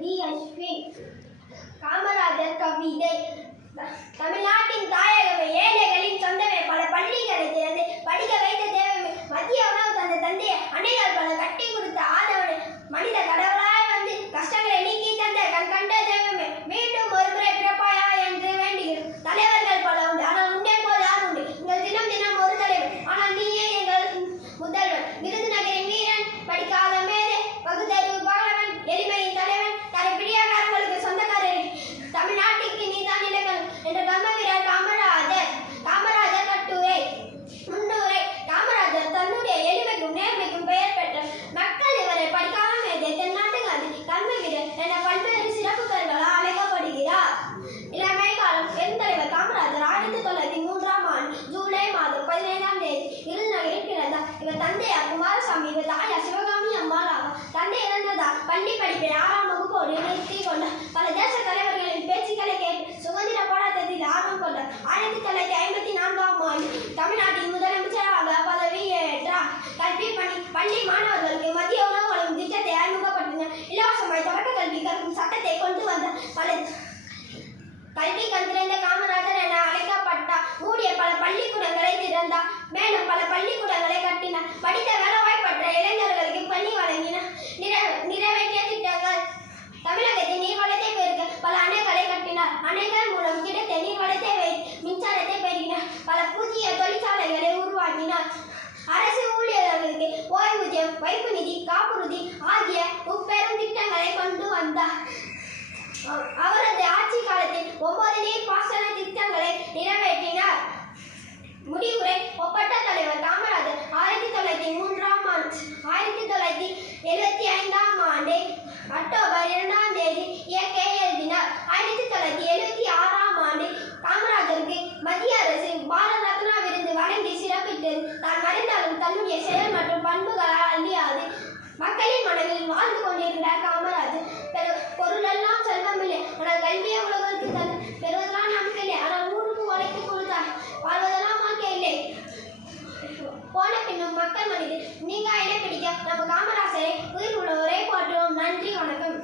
We. Ashwin. Kamarajar கவிதை. தமிழ்நாட்டின் தாயகமே, ஏழைகளின் சொந்தமே, பல பள்ளிகளை திறந்து படிக்க வைத்த தேவமே, மதிய உணவு தந்த தந்தையை, அன்னைகள் பல கட்டி கொடுத்த ஆதவனே, மனித கடவுளாய் வந்து கஷ்டங்களை நீக்கி தந்த கண் கண்ட தெய்வமே, மீண்டும் ஒரு முறை பிறப்பாயா என்று வேண்டுகிறோம். தலைவர்கள் பல உண்டு, ஆனால் உண்டே போல் யார் உண்டு? எங்கள் தினம் தினம் ஒரு தலைவர், ஆனால் நீயே எங்கள் முதல்வன். விருதுநகரின் வீரன், படிக்காத மேதை, பகுத்தறிவு பாலவன், எளிமையின் தலைவன், கரைப்பிடியாக்காரங்களுக்கு சொந்தக்காரர், தமிழ்நாட்டுக்கு நீதான் இலக்கணம் என்ற கர்ம வீரர் காமராஜர். காமராஜர் கட்டுரை. முன்னுரை. காமராஜர் தன்னுடைய எளிமைக்கும் நேர்மைக்கும் பெயர் பெற்ற மக்கள் இவரை படிக்காத மேதை, தென்னாட்டு காந்தி, கர்ம வீரர் என பல்வேறு சிறப்பு பெயர்களால் அழைக்கப்படுகிறார். இளமை காலம். பெருந்தலைவர் காமராஜர் 1903 ஜூலை மாதம் 15ஆம் தேதி விருதுநகரில் பிறந்தார். இவர் தந்தையார் குமாரசாமி, இவர் தாயார் சிவகாமி அம்மாள் ஆவார். தந்தை இறந்ததால் பள்ளி படிப்பை 6ஆம் வகுப்போடு நிறுத்திக் கொண்டார். பல தேச தலைவர்களின் பேச்சுக்களை கேட்டு சுதந்திர போராட்டத்தில் ஆர்வம் கொண்டார். 1954ஆம் ஆண்டு தமிழ்நாட்டின் முதலமைச்சராக பதவியேற்றார். கல்வி பணி. பள்ளி மாணவர்களுக்கு மதிய உணவு வழங்கும் திட்டத்தை அறிமுகப்படுத்தினார். இலவசமாய் தொடக்க கல்வி கற்கும் சட்டத்தை கொண்டு வந்தார். பல கல்வி கற்றிருந்த காமராஜர் என அழைக்கப்பட்டார். மூடிய பல பள்ளிக்கூடங்களை திறந்தார். மேலும் பல பள்ளிக்கூடங்களை கட்டினார். படித்த வேலைவாய்ப்பற்ற இளைஞர்களுக்கு பணி வழங்கினார். நிறைவேற்றிய திட்டங்கள். தமிழகத்தின் நீர்வளத்தை பெருக்க பல அணைகளை கட்டினார். அணைகள் மூலம் கிடைத்த நீர்வளத்தை வைத்து மின்சாரத்தை பெருகினார். பல புதிய தொழிற்சாலைகளை உருவாக்கினார். அரசு ஊழியர்களுக்கு ஓய்வூதியம், வைப்பு நிதி, காப்புறுதி ஆகிய முப்பெரும் திட்டங்களை கொண்டு வந்தார். அவரது ஆட்சி காலத்தில் 9 நீர்ப்பாசன திட்டங்களை நிறைவேற்றினார். முடிவுரை. ஒப்பற்ற தலைவர் காமராஜர் 1975ஆம் ஆண்டு அக்டோபர் 2ஆம் தேதி இயற்கை எழுதினார். 1976ஆம் ஆண்டு காமராஜருக்கு மத்திய அரசு பாரத ரத்னா விருது வழங்கி சிறப்பித்தது. தான் மறைந்தாலும் தன்னுடைய செயல் மற்றும் பண்புகளால் அழியாது மக்களின் மனதில் வாழ்ந்து கொண்டிருந்தார் காமராஜர். பொருளெல்லாம் செல்வமில்லை, ஆனால் கல்வியை உலகிற்கு தந்து பெறுவதெல்லாம் நமக்கு இல்லை, ஆனால் ஊருக்கு உழைத்து கொடுத்தார். வாழ்வதெல்லாம் வாழ்க்கை இல்லை, போன பின்னும் மக்கள் மனிதர் நீங்க இடைப்பிடிக்க நம்ம காமராஜரை உயிர் உள்ளவரை போற்றுவோம். நன்றி, வணக்கம்.